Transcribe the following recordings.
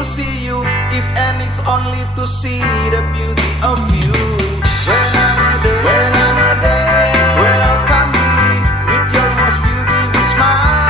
to see you, if and it's only to see the beauty of you. Whenever day, welcome me with your most beautiful smile.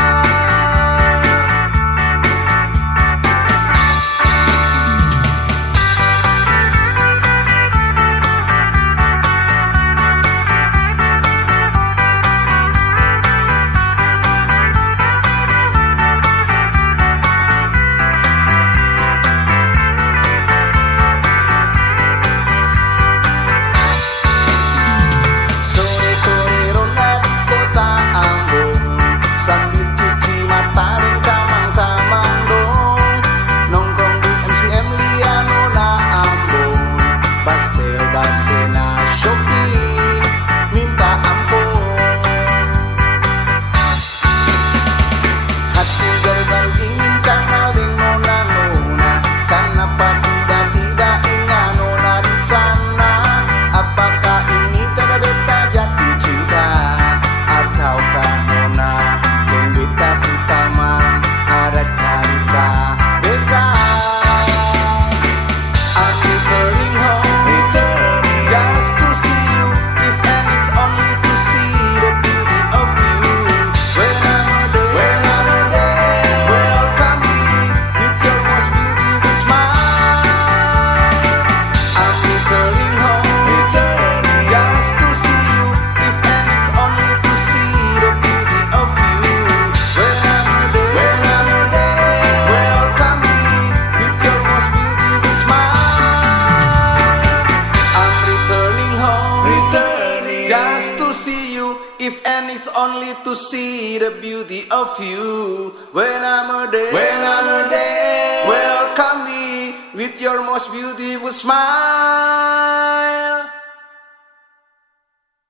Just to see you, if and it's only to see the beauty of you. When I'm a day, welcome me with your most beautiful smile.